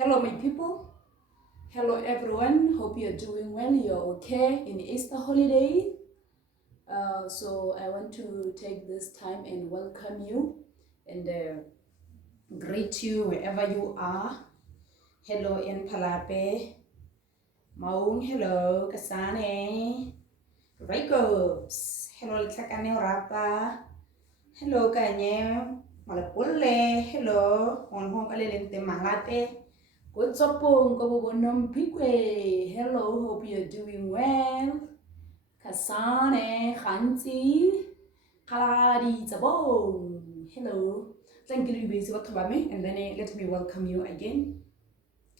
Hello, my people. Hello, everyone. Hope you're doing well. You're okay in Easter holiday. So I want to take this time and welcome you and greet you wherever you are. Hello, in Palape. Maung, hello, Kasane. Racobs. Hello, Litakane Rapa. Hello, Kanye. Malapule. Hello. On home kalilente malate. Kutsopong kobobonom pikwe. Hello, hope you're doing well. Kasane, Hanti, Kaladi Tabong. Hello. Thank you, busy what and then let me welcome you again.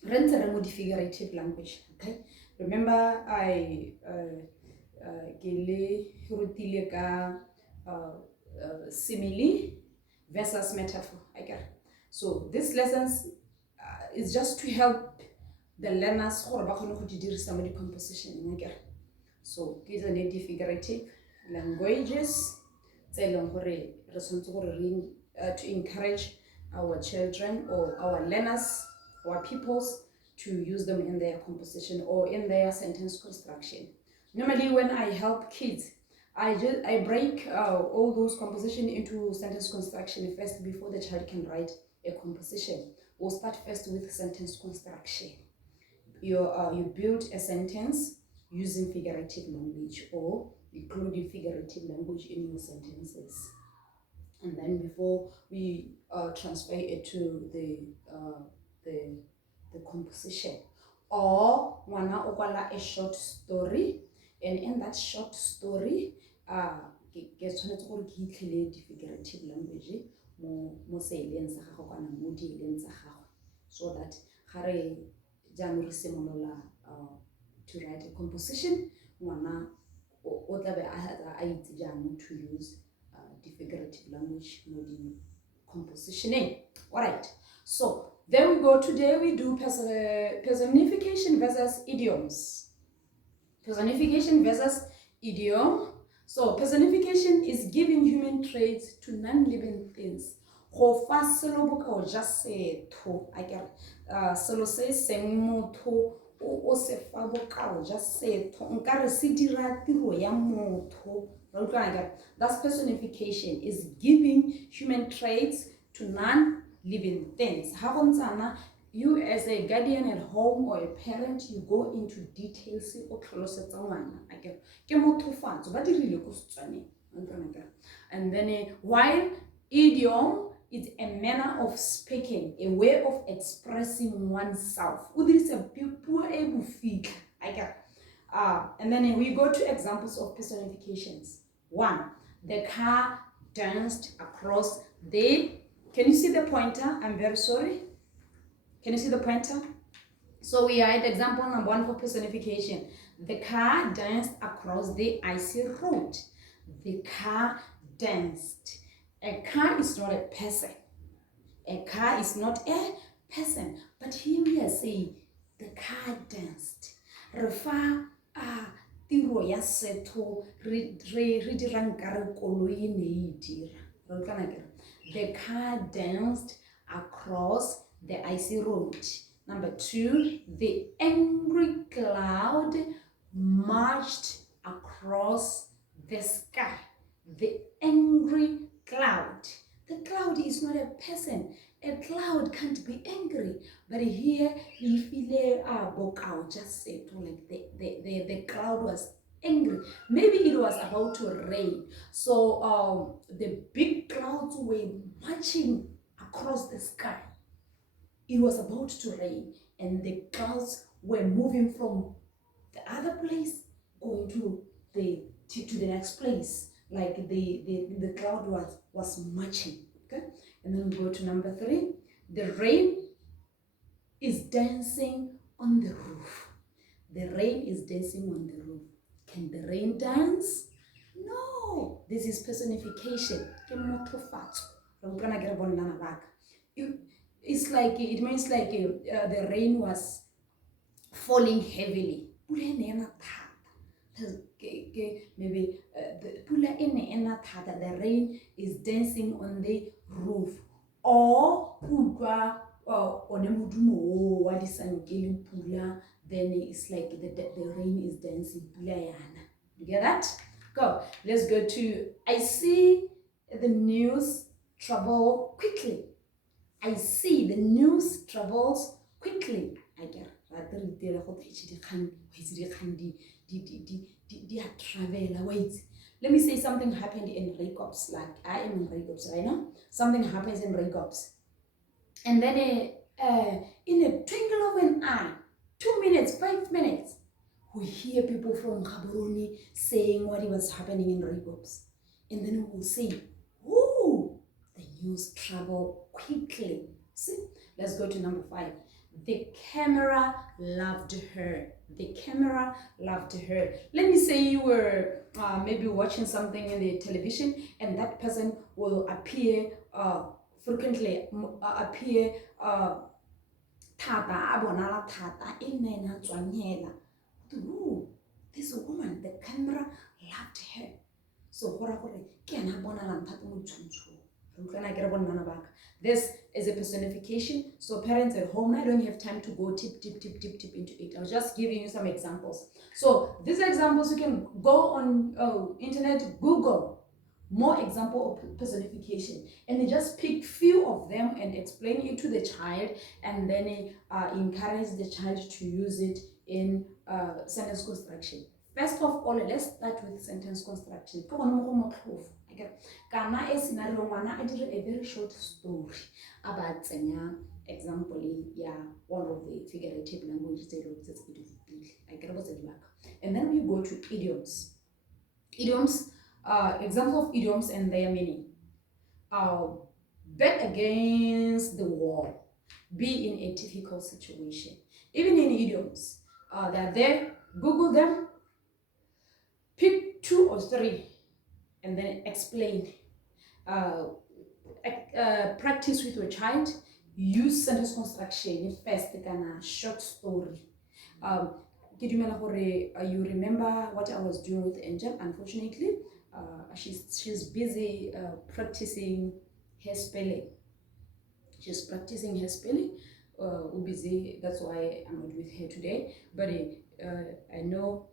Renter figurative language. Okay. Remember, I gele rutile ka simile versus metaphor. I get. So this lessons is just to help the learners gore ba khone go di dirisa mo decomposition okay. So these are native figurative languages to encourage our children or our learners, our peoples to use them in their composition or in their sentence construction. Normally when I help kids, I break all those composition into sentence construction first before the child can write a composition. We'll start first with sentence construction. You build a sentence using figurative language or including figurative language in your sentences. And then before we transfer it to the composition. Or wana okwala a short story, and in that short story, ke tshwanetse gore ke itlhele di figurative language mo seeleng sa gago kana mo dieleng tsa gago, so that ga re jaanong re simolola to write a composition, ngwana o tla be a itse jaanong to use the figurative language mo di compositioning. All right, so there we go. Today we do personification versus idioms. Personification versus idiom. So personification is giving human traits to non-living things. Go fa selo bokao ja setho, I get selo se seng motho o se fa bokao ja setho, nkare se dira tiro ya motho. That's personification, is giving human traits to non-living things. You as a guardian at home or a parent, you go into details and then while idiom is a manner of speaking, a way of expressing oneself. And then we go to examples of personifications. 1. The car danced across the... Can you see the pointer? I'm very sorry. Can you see the pointer? So we are at example number 1 for personification. The car danced across the icy road. The car danced. A car is not a person. A car is not a person. But here we are saying the car danced. Refa tiro ya setho re dirang kare koloi ne dira. The car danced across the icy road. Number 2, the angry cloud marched across the sky. The angry cloud. The cloud is not a person. A cloud can't be angry. But here, you feel just say like the cloud was angry. Maybe it was about to rain. So the big clouds were marching across the sky. It was about to rain, and the clouds were moving from the other place going to the next place. Like the cloud was marching. Okay, and then we go to number 3. The rain is dancing on the roof. The rain is dancing on the roof. Can the rain dance? No. This is personification. It's like, it means like the rain was falling heavily. Maybe the rain is dancing on the roof. Or one modumo o wa disankele pula, then it's like the rain is dancing pula yana. You get that? Go. Let's go to I see the news travel quickly. I see the news travels quickly. I get wait. Let me say something happened in Reikops. Like I am in Reikops right now. Something happens in Reikops. And then in a twinkle of an eye, 2 minutes, 5 minutes, we hear people from Gaborone saying what was happening in Reikops. And then we will say, ooh, the news travel quickly. See, let's go to number 5. The camera loved her. The camera loved her. Let me say you were maybe watching something in the television, and that person will appear frequently, appear thata, abonala thata, inena tswanyela. Ooh, this woman, the camera loved her. So this is a personification. So parents at home, I don't have time to go tip into it. I was just giving you some examples. So these examples, you can go on internet, Google more example of personification, and they just pick few of them and explain it to the child, and then encourage the child to use it in sentence construction. First of all, let's start with sentence construction. Kana a scenario ngwana a dire a very short story about tsenya example ya one of the figurative languages and then we go to idioms. Example of idioms and their meaning. Bet against the wall. Be in a difficult situation. Even in idioms, they are there. Google them. Pick 2 or 3 and then explain. Practice with your child. Use sentence construction first, a short story. You remember what I was doing with Angel? Unfortunately, she's busy practicing her spelling. She's practicing her spelling. Busy. That's why I'm not with her today. But I know,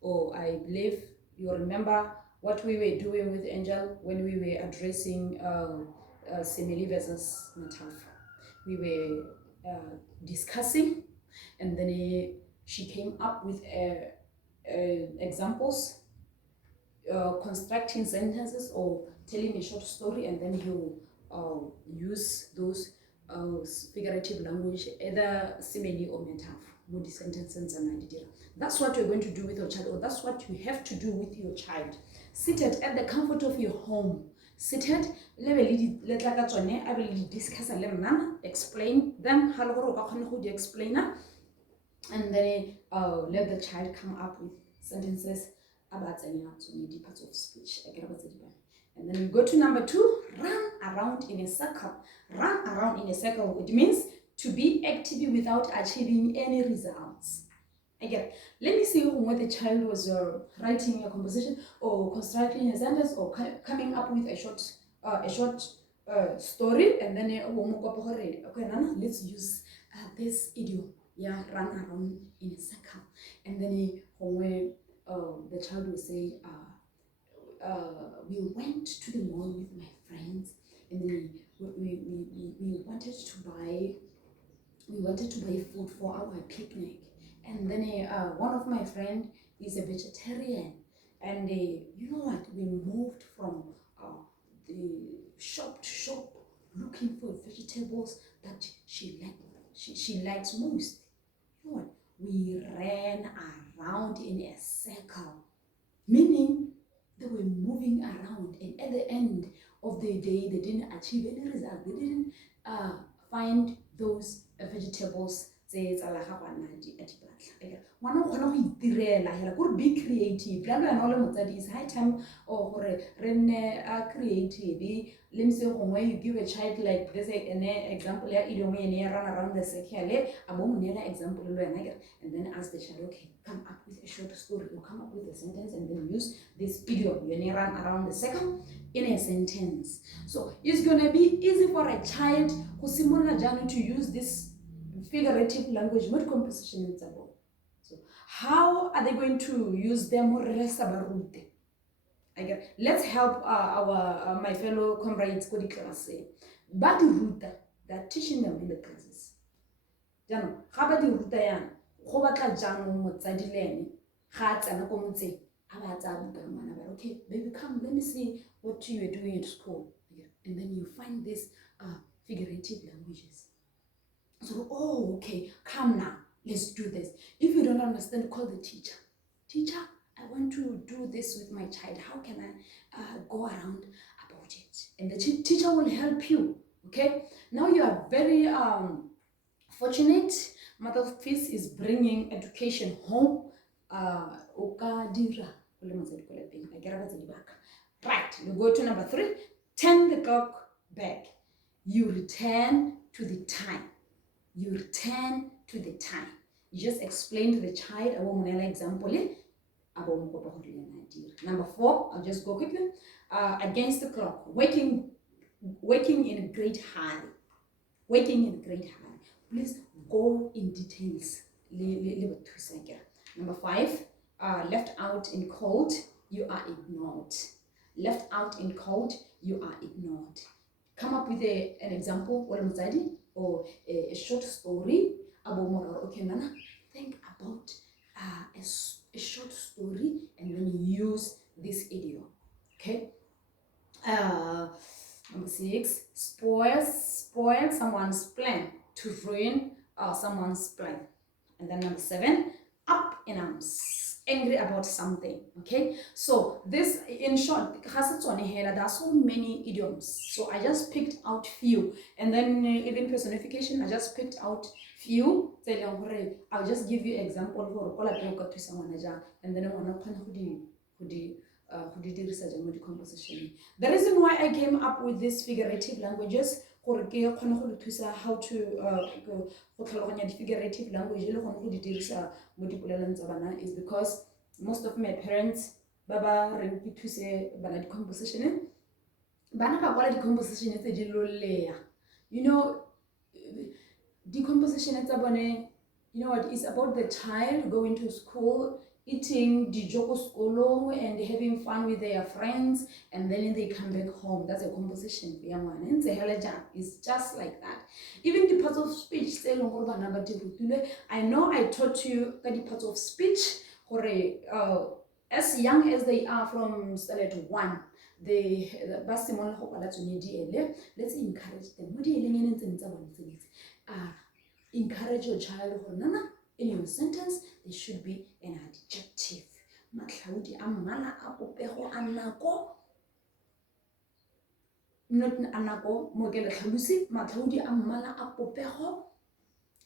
or I believe you remember what we were doing with Angel when we were addressing simile versus metaphor. We were discussing, and then she came up with examples, constructing sentences or telling a short story, and then he'll use those figurative language, either simile or metaphor. That's what you're going to do with your child, or that's what you have to do with your child. Seated at the comfort of your home. Seated, I will discuss explain them, explain, and then let the child come up with sentences about any parts of speech. And then we go to number 2, run around in a circle. Run around in a circle, it means to be active without achieving any results. Again, let me see where the child was writing a composition or constructing a sentence or coming up with a short story, and then okay, Nana, let's use this idiom. Yeah, run around in a circle, and then when the child will say, we went to the mall with my friends, and then we wanted to buy food for our picnic, and then one of my friends is a vegetarian, and you know what, we moved from the shop to shop looking for vegetables that she likes most. You know what, we ran around in a circle, meaning they were moving around, and at the end of the day they didn't achieve any result. They didn't find those vegetables tse tsa la ga bana di batla ngwana o kgona go itirela hela gore be creative la lwana o le motsadi is high time or gore re nne creative le mse gongwe you give a child like this an example ya idiom ene ya run around the circle abo monela example le wena and then ask the child okay come up with a short story or come up with a sentence and then use this idiom you run around the circle in a sentence. So it's gonna be easy for a child who simula jani to use this figurative language with composition in Zabo. So how are they going to use them? Let's help our my fellow comrades go the class. But the ruta, they're teaching them in the classes. Jano, how about the ruta yan? Go batla jang mo tsadilene. Ga tsana ko motse. Okay, baby, come, let me see what you are doing at school. And then you find these figurative languages. So, oh, okay, come now, let's do this. If you don't understand, call the teacher. Teacher, I want to do this with my child. How can I go around about it? And the teacher will help you, okay? Now you are very fortunate. Mother of Peace is bringing education home. Right, you go to number 3. Turn the clock back. You return to the time. You return to the time. You just explain to the child example. Number 4, I'll just go quickly. Against the clock. Waking in a great hurry. Waking in a great hurry. Please go in details. Number 5, left out in cold, you are ignored. Left out in cold, you are ignored. Come up with an example or a short story about okay, Nana, think about a short story and then use this idiom. Okay. Number 6, spoil someone's plan, to ruin someone's plan. And then number 7, up in arms, angry about something. Okay, so this in short, there are so many idioms, so I just picked out few, and then even personification, I just picked out few. I'll just give you example for someone, and then composition. The reason why I came up with these figurative languages how to figurative language is because most of my parents baba bana composition bana ba kwala composition tse di loleya, you know, decomposition tsa bone, you know what, it's about the child going to school, eating dijoko skolong and having fun with their friends, and then they come back home. That's a composition. It's just like that. Even the parts of speech, I know I taught you the parts of speech as young as they are from standard 1. Let's encourage them. Encourage your child. In your sentence, there should be an adjective. Matlhaudi a mmala a popego a nako. Not anako mo ke le tlhalosi, matlhaudi a mmala a popego.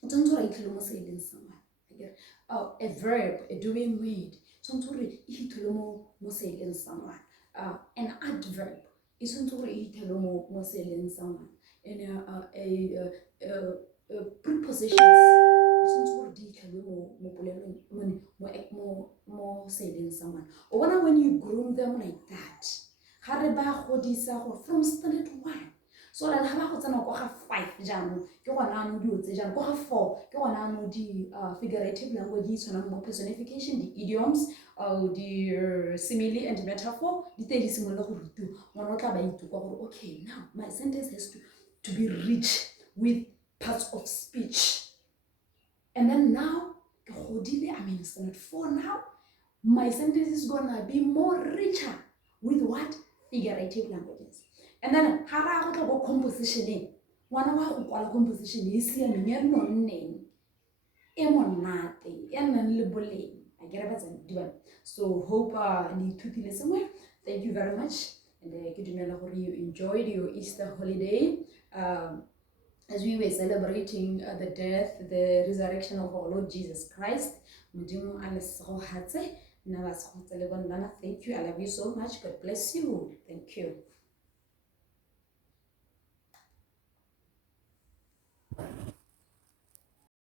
Tshwanetse re itlhele mo seeleng sa ngwana. A verb, a doing word. Tshwanetse re itlhele mo seeleng sa ngwana. An adverb is tshwanetse re itlhele mo seeleng sa ngwana. And prepositions. Or when you groom them like that, from standard 1. So that have 5 4 figurative languages, personification, the idioms, the simile and metaphor. Okay, now my sentence has to be rich with parts of speech. And then now, I'm in standard 4 now. My sentence is gonna be more richer with what? Figurative languages. And then, how go composition? One of our composition is here, no name. Emonate, and I get it. So, hope need to be somewhere. Thank you very much. And you enjoyed your Easter holiday. as we were celebrating the death, the resurrection of our Lord Jesus Christ. Thank you. I love you so much. God bless you. Thank you.